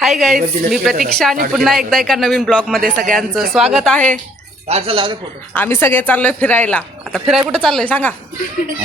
Hi guys मी प्रतीक्षा आणि पुन्हा एकदा एका नवीन ब्लॉगमध्ये सगळ्यांचं स्वागत आहे. आम्ही सगळे चाललोय फिरायला. आता फिरायला कुठे चाललोय सांगा?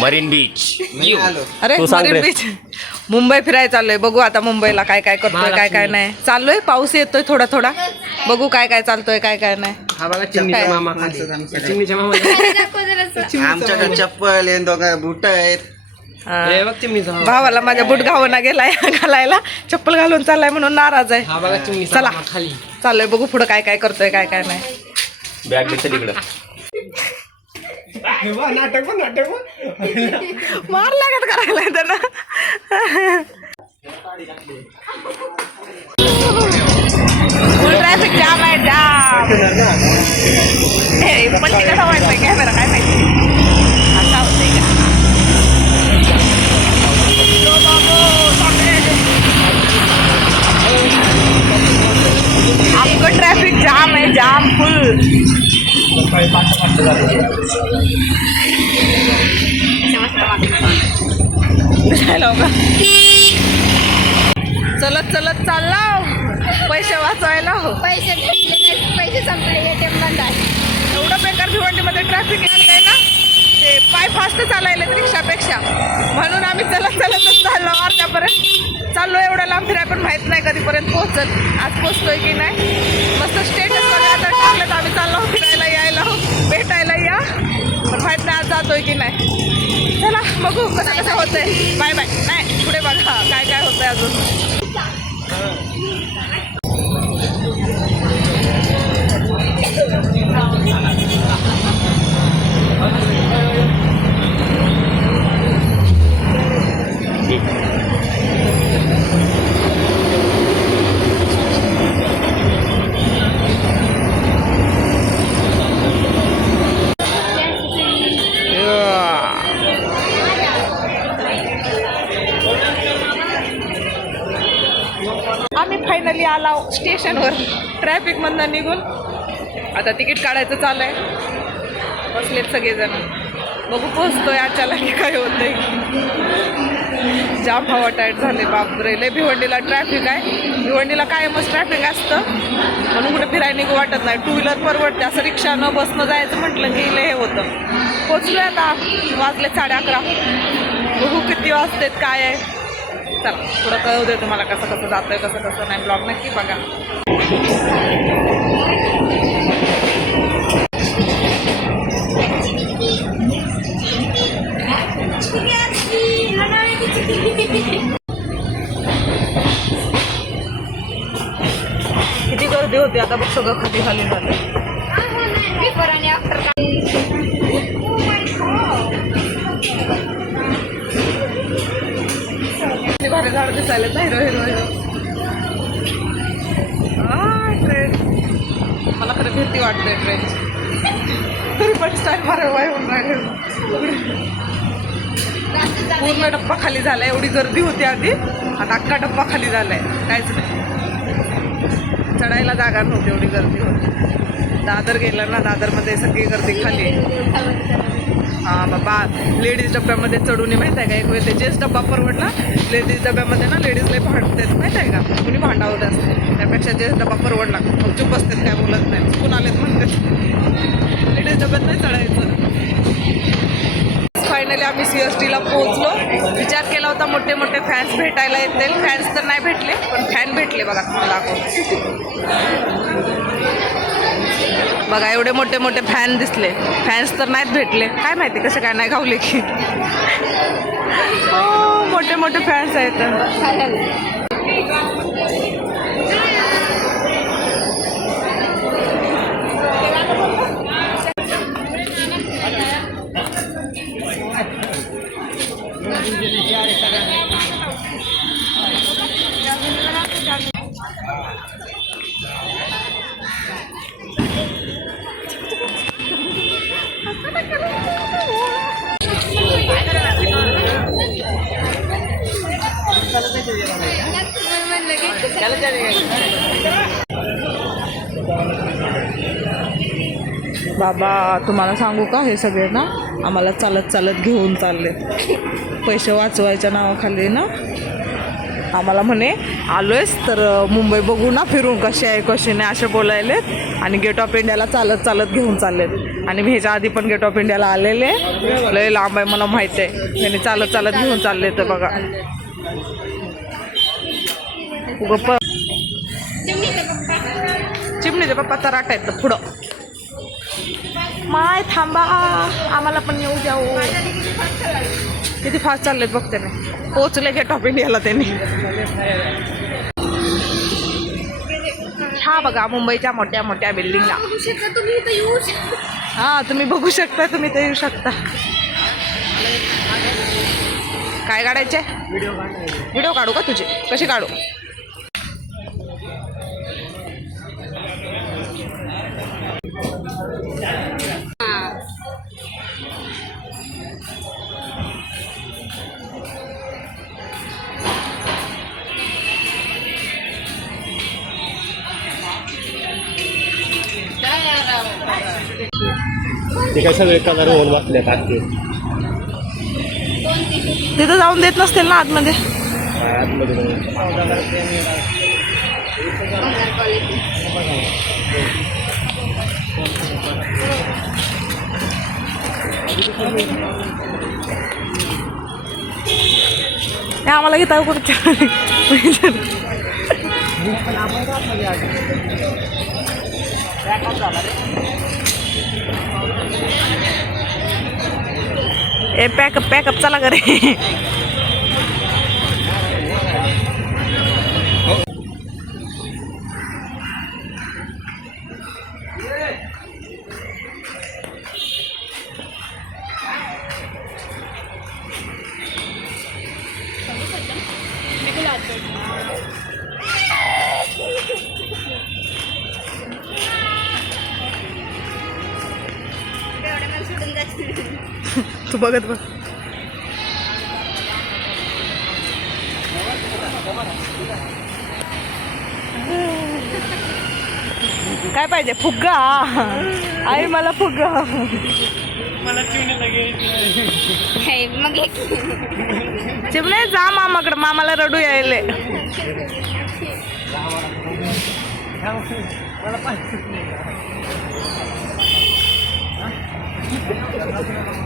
Marine beach. मी आलो. अरे तू सांग मरीन रे. बीच. मुंबई फिरायला चाललोय. बघू आता मुंबईला काय काय करतोय काय काय नाही. चाललोय पाऊस येतोय थोडा थोडा. बघू काय काय चालतोय काय काय नाही. हा बघा चिमणीचा काय? मामा खाली. चिमणीच्या मामा. आमच्याकडे चप्पल आहे दोघं बुट आहेत. भावाला माझ्या बुट घावना गेलाय घालायला. चप्पल घालून चाललाय म्हणून नाराज आहे. हा चला. खाली. चाललोय बघू पुढं काय काय करतोय काय काय नाही. बॅग इकडं नाटक नाटक मार लागत करायला त्यानं. ट्रॅफिक जाम आहे जाम हे पलटी कसा वाटतंय काय बरं काय माहिती. अख्खं ट्रॅफिक जाम आहे जाम फुल चलत चलत चालला हो. पैसे वाचवायला हो. पैसे पैसे संपले एटीएम बंद आहे. एवढं बेकार भिवंडीमध्ये ट्रॅफिक लागलंय ना? ते पाय फास्ट चालायले रिक्षापेक्षा. म्हणून आम्ही चलत चलतच चाललो अर्ध्यापर्यंत. चाललो एवढ्या लांब फिराय पण माहीत नाही कधीपर्यंत पोहोचत. आज पोचतोय की नाही? मस्त स्टेटस वगैरे आता टाकलं तर आम्ही चाललो फिरायला यायला हो भेटायला या. पण माहीत नाही आज जातोय की नाही. चला बघू कसं कसं होतंय. बाय बाय नाही पुढे बघा काय काय होतंय अजून. फायनली आला स्टेशनवर. ट्रॅफिकमधनं निघून. आता तिकीट काढायचं चालू आहे. बसलेत सगळेजण. बघू पोचतोय अचानक की काय होतंय. जाम हवा टाईट झाले. बापरे लय भिवंडीला ट्रॅफिक आहे. भिवंडीला कायमच ट्रॅफिक असतं. म्हणून कुठे फिरायला निघू वाटत नाही. टू व्हीलर परवडते. असं रिक्षानं बसनं जायचं म्हटलं की लय हे होतं. पोचलोय आता. वाजले साडे अकरा. बघू किती वाजतेत काय आहे. चला पुढं कळू दे तुम्हाला कसं कसं जातोय कसं कसं नाही. ब्लॉग नक्की बघा. किती गर्दी होती आता बघ सगळं खाली खाली झालं किती भारी झाड ना हिरो हिरो. Hero train. मला खरं भीती वाटते ट्रेनची तरी पण स्टाईल मारे वाय होऊन राहिले. पूर्ण डब्बा खाली झाला एवढी गर्दी होती आधी. आता अख्खा डब्बा खाली झालाय. काहीच नाही. चढायला जागा नव्हती एवढी गर्दी होती. दादर गेलं ना दादरमध्ये सगळी गर्दी खाली. बाबा लेडीज डब्यामध्ये चढून माहीत आहे का? एक वेळ ते जेच डब्बा परवडला लेडीज डब्यामध्ये ना लेडीज लय भांडतात माहीत आहे का? कुणी भांडावत असते त्यापेक्षा जेच डब्बा परवडला. मग चुप असतात काय बोलत नाही. चुकून आलेत म्हणतात. लेडीज डब्यात नाही चढायचं. फायनली आम्ही सी एस टीला पोहोचलो. विचार केला होता मोठे मोठे फॅन्स भेटायला येतील. फॅन्स तर नाही भेटले पण फॅन भेटले बघा तुम्हाला बघा एवढे मोठे मोठे फॅन दिसले. फॅन्स तर नाहीत भेटले. काय माहिती कसे काय नाही गावले की. हो, मोठे मोठे फॅन्स आहेत. बाबा तुम्हाला सांगू का हे सगळे ना? आम्हाला चालत चालत घेऊन चालले. पैसे वाचवायच्या नावाखाली ना? आम्हाला म्हणे आलोयस तर मुंबई बघू ना फिरून कशी आहे कशी नाही असे बोलायलेत आणि गेट ऑफ इंडियाला चालत चालत घेऊन चाललेत आणि मी ह्याच्या आधी पण गेट ऑफ इंडियाला आलेले. लय लांब आहे मला माहिती आहे. त्यांनी चालत चालत घेऊन चालले तर बघा. उगं प चिमणीचा पप्पा तराट आहेत तर पुढं. माय थांबा आम्हाला पण येऊ द्या हो. किती फास्ट चाललेत बघते मी पोचले गेट ऑफ इंडियाला त्यांनी. हा बघा मुंबईच्या मोठ्या मोठ्या बिल्डिंगा बघू शकता तुम्ही इथं येऊ शकता हा तुम्ही बघू शकता तुम्ही ते येऊ शकता. काय काढायचे व्हिडिओ काढू का तुझे? कशी काढू? ते काय सगळे कलर होऊन बसले तिथं जाऊन देत नसतील ना आतमध्ये. हे आम्हाला घेता कुठं ए पॅकअप पॅकअप चला करे तू बघत बघ काय पाहिजे? फुग्गा. आई मला फुग्गा. हे, मग चिमणे जा मामाकडे. मामाला रडू यायले.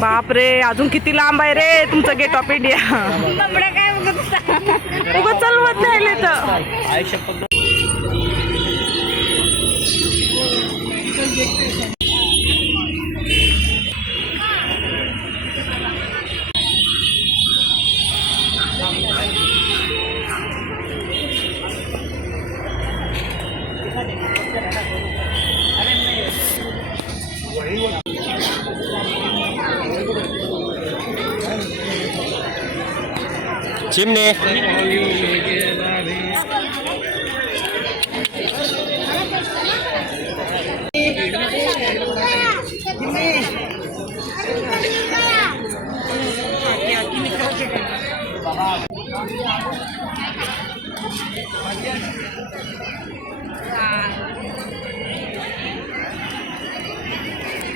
बापरे अजून किती लांब आहे रे तुमचं गेट ऑफ इंडिया काय बघत होता उगं चलवत राहिले तर चिमणे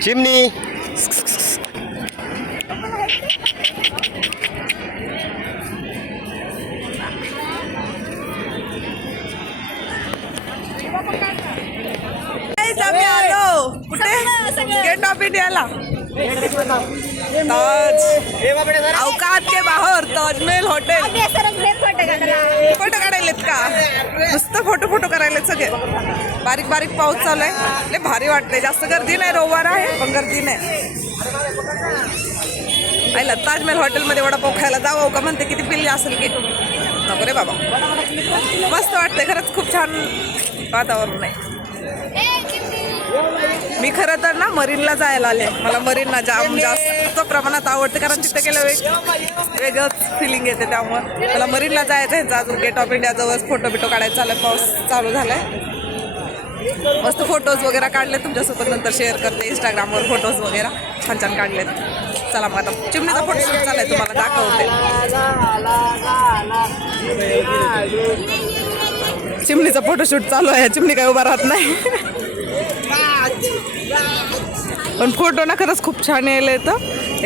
चिमणी गेट ऑफ इंडियाला ताज. अवकात के बाहेर ताजमहल हॉटेल. फोटो काढायलेत का? नुसतं फोटो फोटो करायलेत सगळे. बारीक बारीक पाऊस चालू आहे. लय भारी वाटतंय. जास्त गर्दी नाही रविवार आहे पण गर्दी नाही. आईला ताजमहल हॉटेलमध्ये वडापाव खायला जावं का? म्हणते किती पिल्ली असेल की. नको रे बाबा. मस्त वाटतंय खरंच खूप छान वातावरण आहे. मी खरं तर ना मरीनला जायला आले. मला मरीनला जाम म्हणजे जास्त प्रमाणात आवडते कारण तिथं गेलं वेग वेगळंच फिलिंग येते त्यामुळं. मला मरीनला जायचं आहे अजून गेट ऑफ इंडियाजवळच फोटो बिटो काढायचा चालू आहे, पाऊस चालू झालाय. मस्त फोटोज वगैरे काढले तुमच्यासोबत नंतर शेअर करते इंस्टाग्रामवर फोटोज वगैरे. छान छान काढलेत. चला मग आता चिमणीचा फोटो शूट चालाय तुम्हाला दाखवते. चिमणीचा फोटोशूट चालू आहे चिमणी काही उभा राहत नाही. पण फोटो ना खरंच खूप छान यायला येतं.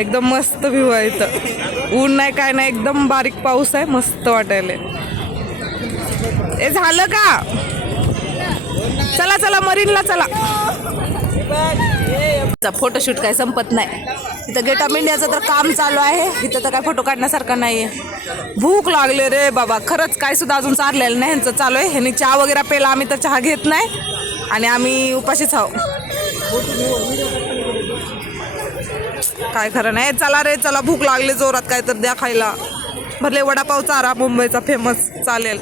एकदम मस्त व्ह्यू आहे इथं. ऊन नाही काय नाही एकदम बारीक पाऊस आहे मस्त वाटायला हे झालं का? चला चला मरीनला चला. फोटोशूट काय संपत नाही. इथं गेट ऑफ इंडियाचं तर काम चालू आहे. इथं तर काय फोटो काढण्यासारखं नाही आहे भूक लागले रे बाबा. खरंच काय सुद्धा अजून चाललेलं नाही. ह्यांचं चालू आहे. ह्यांनी चहा वगैरे पेला आम्ही तर चहा घेत नाही. आणि आम्ही उपाशीच आहो काय खरं नाही. चला रे चला भूक लागली जोरात काय तर द्या खायला. भरले वडापाव चारा मुंबईचा फेमस चालेल.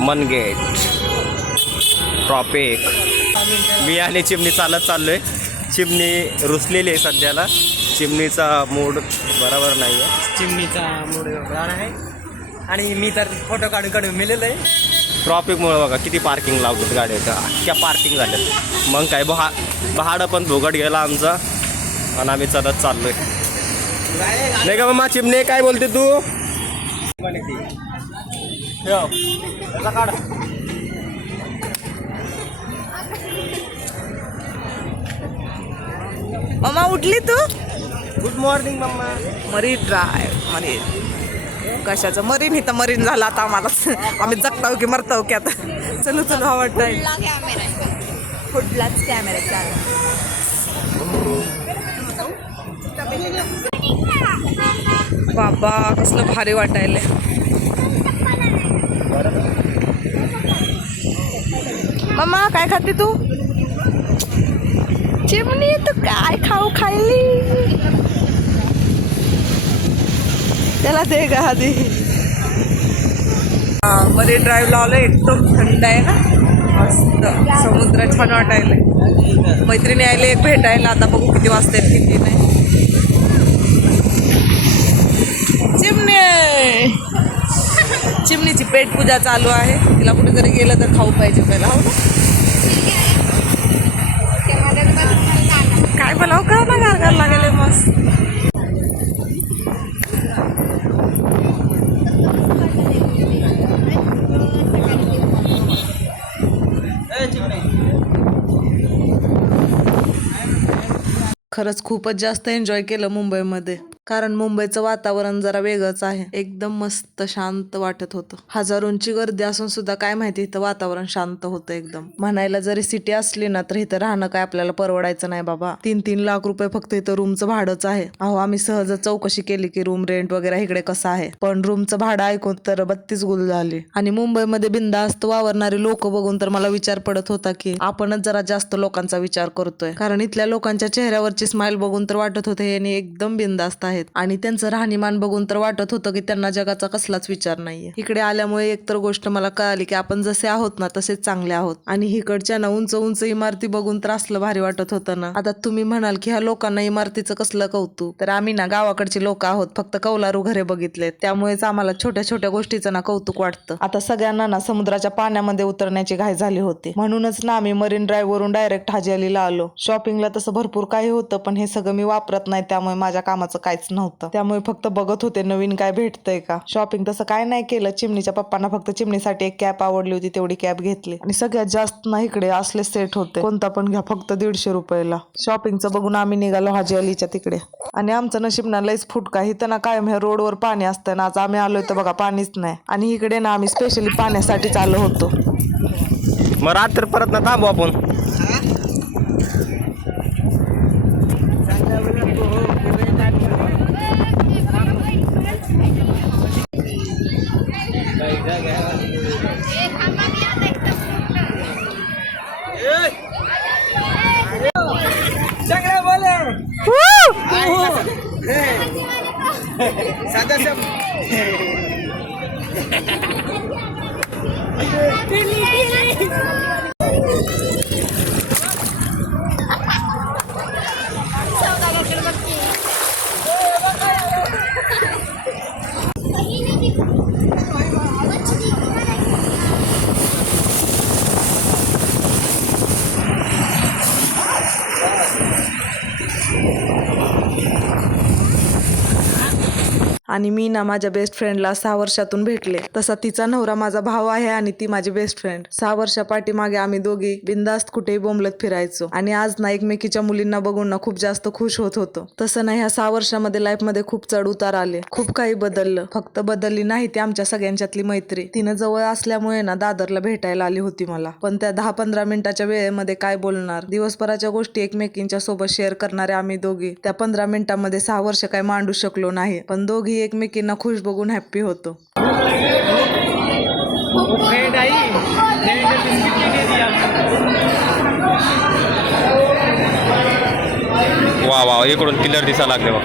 मनगेट. ट्रॉपिक मी आणि चिमणी चालत चाललो आहे चिमणी रुसलेली आहे सध्याला. चिमणीचा मूड बरोबर नाही आहे चिमणीचा मूड रान आहे. आणि मी तर फोटो काढून काढून मिळेल आहे. ट्रॉफिकमुळे बघा किती पार्किंग लावतात गाड्या इथं. अख्ख्या पार्किंग झाल्यात. मग काय बहा भाडं पण भोगट गेला आमचा. आणि आम्ही चालत चाललोय. नाही का मामा चिमणे काय बोलते तू? ठेव. याचा काढ. मम्मा उठली तू? Good morning mumma Marine Drive. Marine कशाचं मरीन? इथं मरीन झालं आता आम्हाला. आम्ही जगताव की मरताव की आता. चलू चलू आवडताय कुठलाच कॅमेरा बाबा कसलं भारी वाटायले मम्मा काय खाते तू? चिमणी तू काय खाऊ खाल्ली? त्याला दे गा आधी. मरीन ड्राईव्ह लावलं एकदम थंड आहे ना? मस्त. समुद्र छान वाटायला मैत्रिणी आले एक भेटायला. आता बघू किती वाजता किती नाही. चिमणे चिमणीची पेट पूजा चालू आहे. तिला कुठे जरी गेलं तर खाऊ पाहिजे पहिला हो ना? काय बोलाव का ना गारगार लागेल मस्त खरंच खूपच जास्त एन्जॉय केलं मुंबईमध्ये. कारण मुंबईचं वातावरण जरा वेगळंच आहे. एकदम मस्त शांत वाटत होतं. हजारोंची गर्दी असून सुद्धा काय माहिती इथं वातावरण शांत होतं एकदम. म्हणायला जरी सिटी असली ना तर इथं राहणं काय आपल्याला परवडायचं नाही बाबा. तीन तीन लाख रुपये फक्त इथं रूमचं भाडंच आहे. अहो आम्ही सहज चौकशी केली की रूम रेंट वगैरे इकडे कसं आहे. पण रूमचं भाडं ऐकून तर बत्तीस गुल झाली. आणि मुंबईमध्ये बिंदास्त वावरणारे लोक बघून तर मला विचार पडत होता की आपणच जरा जास्त लोकांचा विचार करतोय. कारण इथल्या लोकांच्या चेहऱ्यावरची स्माइल बघून तर वाटत होते हे एकदम बिंदास्त आहेत. आणि त्यांचं राहणीमान बघून तर वाटत होतं की त्यांना जगाचा कसलाच विचार नाहीये. इकडे आल्यामुळे एकतर गोष्ट मला कळाली की आपण जसे आहोत ना तसेच चांगले आहोत. आणि इकडच्या ना उंच उंच इमारती बघून तर असलं भारी वाटत होतं ना. आता तुम्ही म्हणाल की ह्या लोकांना इमारतीचं कसलं कौतुक? तर आम्ही ना गावाकडची लोक आहोत फक्त कौलारू घरे बघितलेत. त्यामुळेच आम्हाला छोट्या छोट्या गोष्टीचं ना कौतुक वाटतं. आता सगळ्यांना ना समुद्राच्या पाण्यामध्ये उतरण्याची घाई झाली होती. म्हणूनच ना आम्ही मरीन ड्राईव्ह वरून डायरेक्ट हाजी अलीला आलो. शॉपिंगला तसं भरपूर काही होतं पण हे सगळं मी वापरत नाही त्यामुळे माझ्या कामाचं काय काहीच नव्हतं. त्यामुळे फक्त बघत होते नवीन काय भेटतंय का? शॉपिंग तसं काय नाही केलं. चिमणीच्या पप्पांना फक्त चिमणीसाठी एक कॅप आवडली होती तेवढी कॅप घेतली. आणि सगळ्यात जास्त ना इकडे असले सेट होते. कोणता पण घ्या फक्त दीडशे रुपयाला. शॉपिंगचं बघून आम्ही निघालो हाजी अलीच्या तिकडे. आणि आमचं नशीब ना लईच फुटका. इथं ना कायम ह्या रोडवर पाणी असतं ना आज आम्ही आलोय तर बघा पाणीच नाही. आणि इकडे ना आम्ही स्पेशली पाण्यासाठीच आलो होतो. मग रात्र परत ना थांबू आपण. आणि मी ना माझ्या बेस्ट फ्रेंडला सहा वर्षातून भेटले. तसा तिचा नवरा माझा भाव आहे आणि ती माझी बेस्ट फ्रेंड सहा वर्षा पाठीमागे आम्ही दोघी बिंदास्त कुठेही बोंबलत फिरायचो. आणि आज ना एकमेकीच्या मुलींना बघून ना खूप जास्त खुश होत होतो. तसं ना ह्या सहा वर्षामध्ये लाईफमध्ये खूप चढ उतार आले. खूप काही बदललं. फक्त बदलली नाही ती आमच्या सगळ्यांच्यातली मैत्री. तिनं जवळ असल्यामुळे ना दादरला भेटायला आली होती मला. पण त्या दहा पंधरा मिनिटाच्या वेळेमध्ये काय बोलणार? दिवसभराच्या गोष्टी एकमेकींच्या सोबत शेअर करणारे आम्ही दोघी. त्या पंधरा मिनिटांमध्ये सहा वर्ष काय मांडू शकलो नाही. पण दोघी एकमेकींना खुश बघून हॅप्पी होतो. वा वा इकडून किल्लर दिसा लागले बघ.